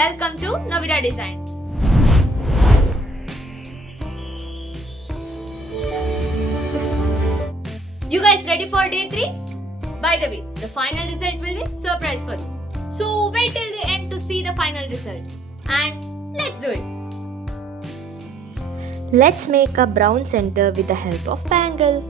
Welcome to Novira Designs. You guys ready for day 3? By the way, the final result will be surprise for you. So wait till the end to see the final result. And let's do it. Let's make a brown center with the help of bangle.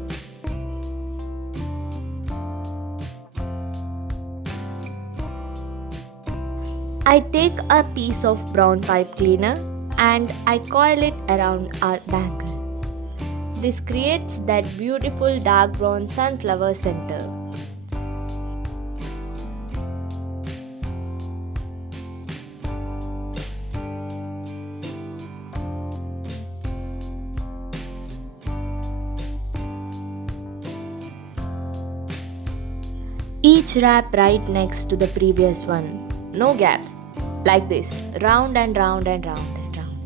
I take a piece of brown pipe cleaner and I coil it around our bangle. This creates that beautiful dark brown sunflower center. Each wrap right next to the previous one. No gaps. Like this. Round and round and round and round.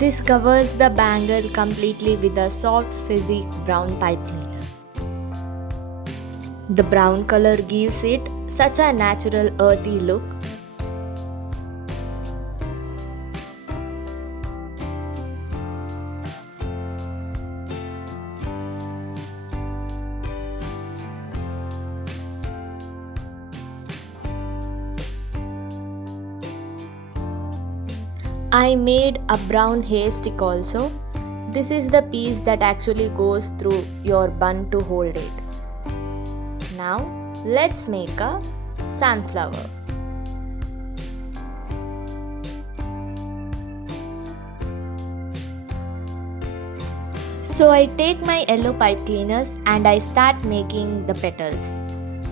This covers the bangle completely with a soft fizzy brown pipe cleaner. The brown color gives it such a natural earthy look. I made a brown hair stick also. This is the piece that actually goes through your bun to hold it. Now let's make a sunflower. So I take my yellow pipe cleaners and I start making the petals.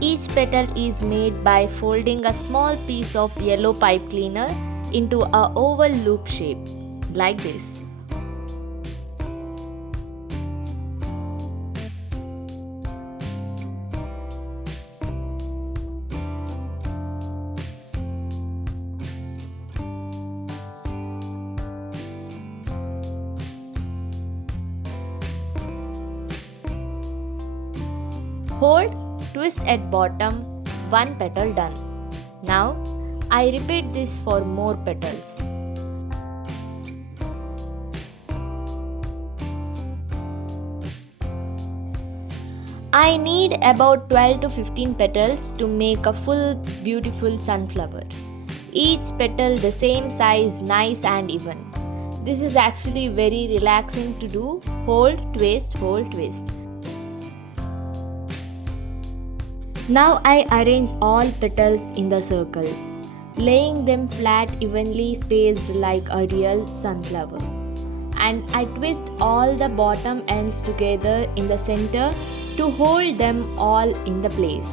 Each petal is made by folding a small piece of yellow pipe cleaner into a oval loop shape, like this. Hold, twist at bottom, one petal done. Now I repeat this for more petals. I need about 12 to 15 petals to make a full beautiful sunflower. Each petal the same size, nice and even. This is actually very relaxing to do. Hold, twist, hold, twist. Now I arrange all petals in the circle, laying them flat evenly spaced like a real sunflower. And I twist all the bottom ends together in the center to hold them all in the place.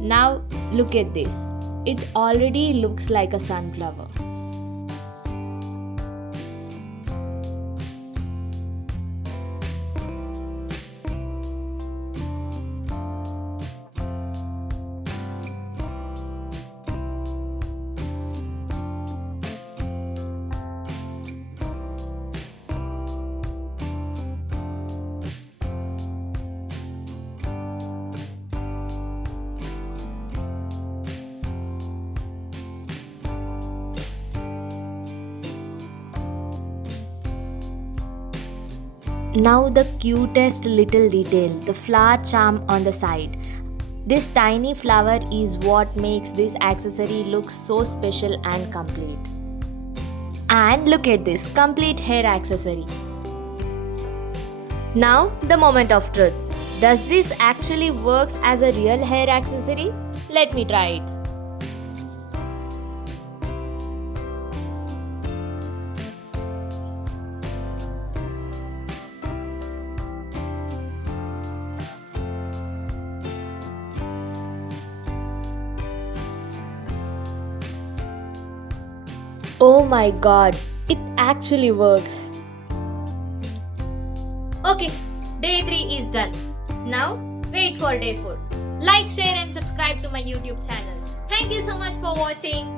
Now look at this. It already looks like a sunflower. Now the cutest little detail, the flower charm on the side. This tiny flower is what makes this accessory look so special and complete. And look at this complete hair accessory. Now the moment of truth. Does this actually works as a real hair accessory? Let me try it. Oh my god, it actually works. Okay, day 3 is done. Now, wait for day 4. Like, share and subscribe to my YouTube channel. Thank you so much for watching.